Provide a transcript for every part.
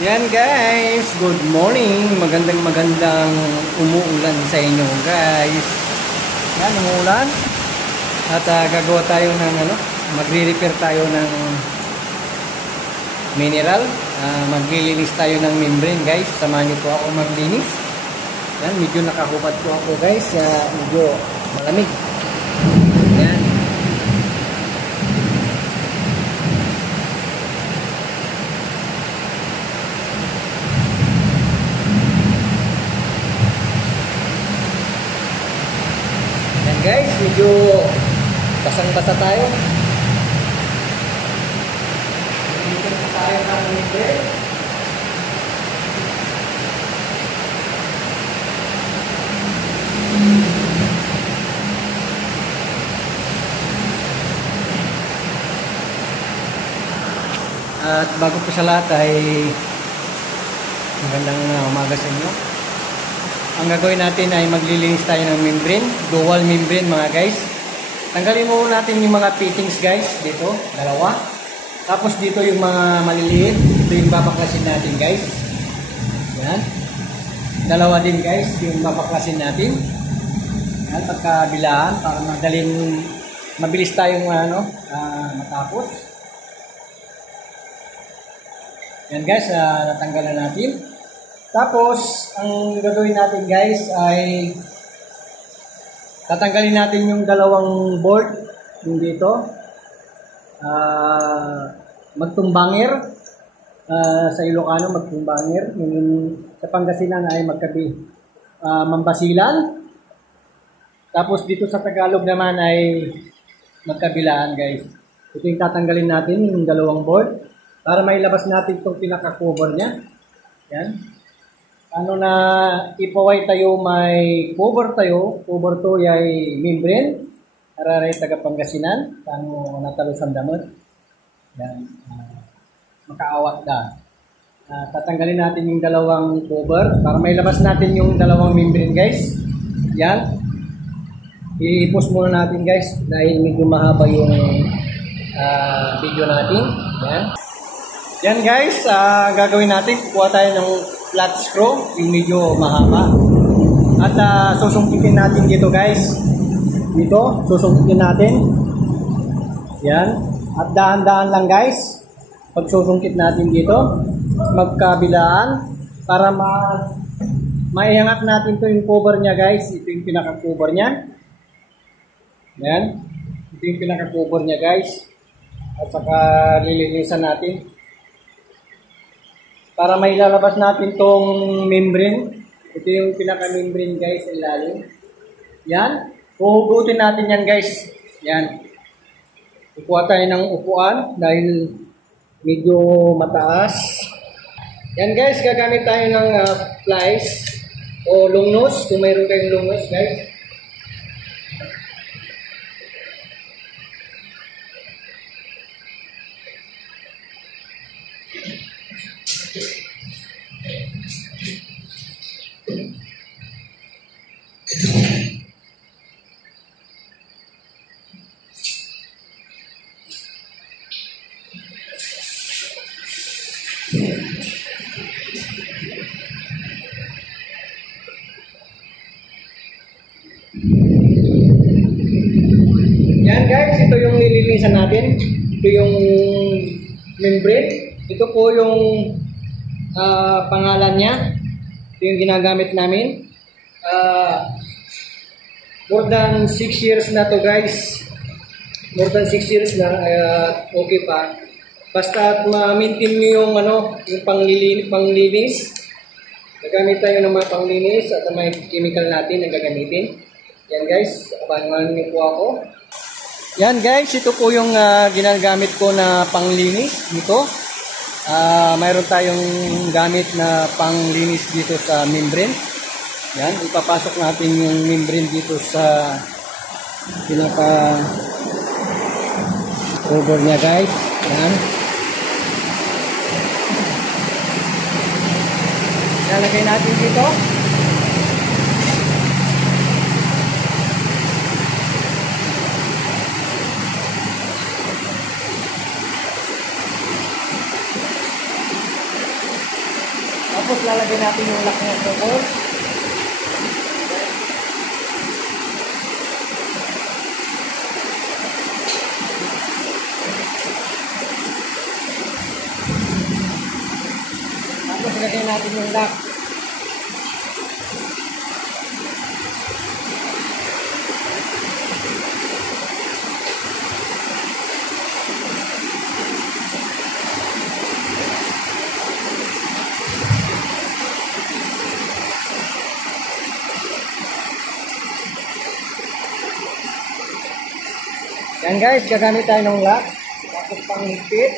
Yan guys, good morning. Magandang umuulan sa inyo guys. Yan, umuulan. At gagawa tayo ng magre-repair tayo ng mineral. Maglilinis tayo ng membrane guys. Samahan niyo po ako maglinis. Yan, medyo nakahubad po ako guys. Medyo malamig. Yan. Guys, medyo basang-basa tayo. Dito na tayo ng membrane. At bago po sa lahat ay magandang umaga sa inyo. Ang gagawin natin ay maglilinis tayo ng membrane, dual membrane mga guys. Tanggalin muna natin yung mga fittings guys, dito, dalawa. Tapos dito yung mga maliliit, ito yung babaklasin natin guys. Yan. Dalawa din guys, yung babaklasin natin. Yan, pagkabilaan, para mabilis tayong matapos. Yan guys, natanggal na natin. Tapos, ang gagawin natin guys ay tatanggalin natin yung dalawang board yung dito. Magtumbanger. Sa Ilocano, magtumbanger. Yung sa Pangasinan ay mambasilan. Tapos dito sa Tagalog naman ay magkabilaan guys. Ito yung tatanggalin natin yung dalawang board para mailabas natin itong pinaka-cover niya. Yan. Ano na ipaway tayo may cover tayo, cover to ay membrane, araray taga Pangasinan, kano natalusan damot. Yan, makaawat da. Tatanggalin natin yung dalawang cover para may labas natin yung dalawang membrane guys. Yan. I-post muna natin guys dahil medyo mahaba yung video natin. Yan. Yan guys, gagawin natin, kuha tayo ng flat screw, yung medyo mahaba. At susungkitin natin dito guys. Dito, susungkitin natin. Yan. At dahan-dahan lang guys. Pag susungkit natin dito, magkabilaan para maiangat natin to yung cover niya guys. Ito yung pinaka-cover niya. Yan. Ito yung pinaka-cover niya guys. At saka lilinisan natin. Para may lalabas natin tong membrane. Ito yung pinaka-membrane guys sa ilalim. Yan. Huhugutin natin yan guys. Yan. Kukuha tayo ng upuan dahil medyo mataas. Yan guys, gagamit tayo ng plies o long nose. Kung mayroon kayong long nose guys. Yan guys, ito yung nililinisan natin. Ito yung membrane. Ito po yung pangalan niya. Ito yung ginagamit namin. More than 6 years na to guys. More than 6 years na. Okay pa. Basta ma-maintain nyo yung yung panglinis. Gagamit tayo ng mga panglinis at may chemical natin na gagamitin. Yan guys, abangan nyo po ako. Yan guys, ito po yung ginagamit ko na panglinis dito. Mayroon tayong gamit na panglinis dito sa membrane. Yan, ipapasok natin yung membrane dito sa pinaka cover niya guys. Yan. Lalagay natin dito. Tapos lalagay natin yung lock ng cover. Tapos lagay natin yung lock. Yan guys, gagamit tayo ng lock. Tapos panghigpit.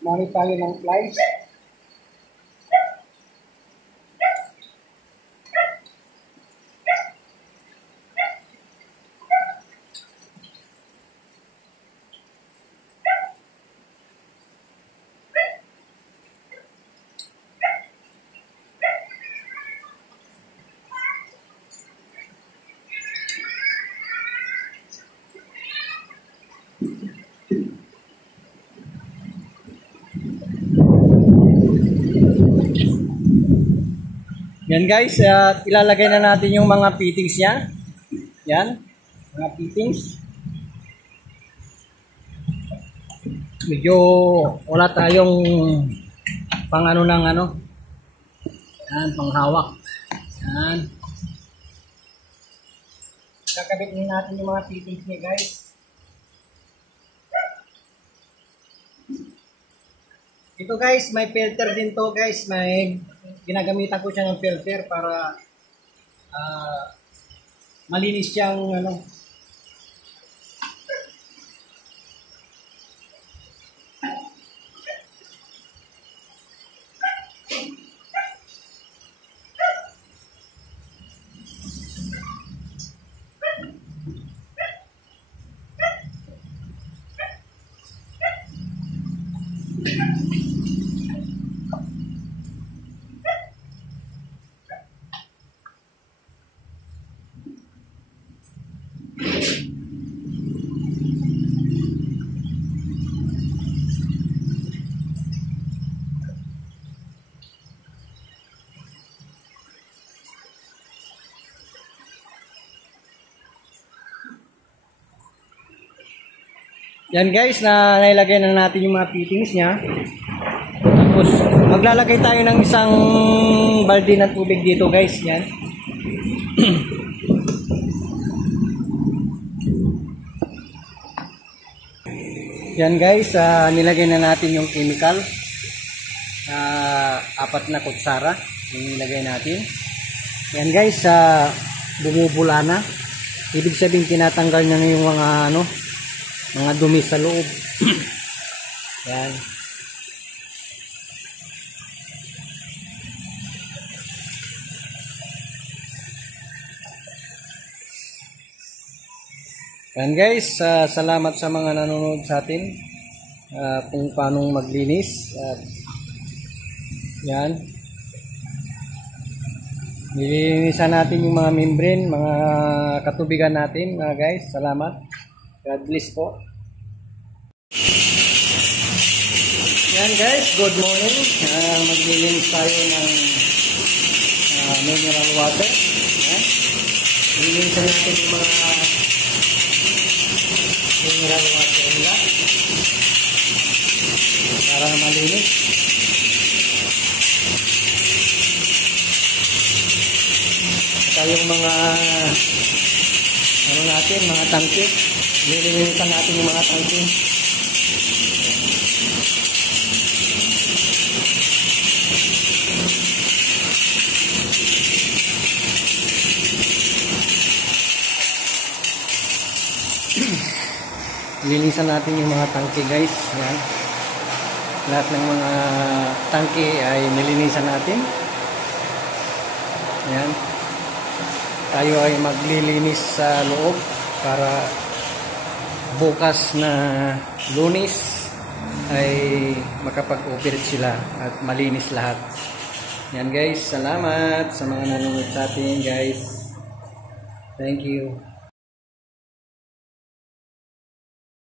Gamit tayo ng pliers. Yan guys, ilalagay na natin yung mga fittings niya. Yan, mga fittings. Medyo wala tayong pang ano ng ano. Yan, pang hawak. Yan. Kakabit natin yung mga fittings niya guys. Ito guys, may filter din to guys. May ginagamitan ko siya ng filter para malinis siyang ano. Yan guys, nailagay na natin yung mga fittings niya. Tapos maglalagay tayo ng isang balde ng tubig dito guys. Yan. Yan guys, nilagay na natin yung chemical. 4 na kutsara yung nilagay natin. Yan guys, bumubula na. Ibig sabihin tinatanggal na yung mga ano, mga dumi sa loob. Yan. Yan guys, salamat sa mga nanonood sa atin kung paano maglinis. Yan. Nilinisan natin yung mga membrane, mga katubigan natin mga guys. Salamat. God bless po. Yan guys, good morning. Maglilinis tayo ng mineral water. Yan. Nilinisan natin yung mga mineral water nila para malinis. At yung mga ano natin, mga tangke. Nilinisan natin yung mga tangke. linisan natin yung mga tangke guys. Yan. Lahat ng mga tangke ay nilinisan natin. Yan. Tayo ay maglilinis sa loob para bukas na Lunes ay makapag-operate sila at malinis lahat. Yan guys, salamat sa mga nanonood sa atin guys. Thank you.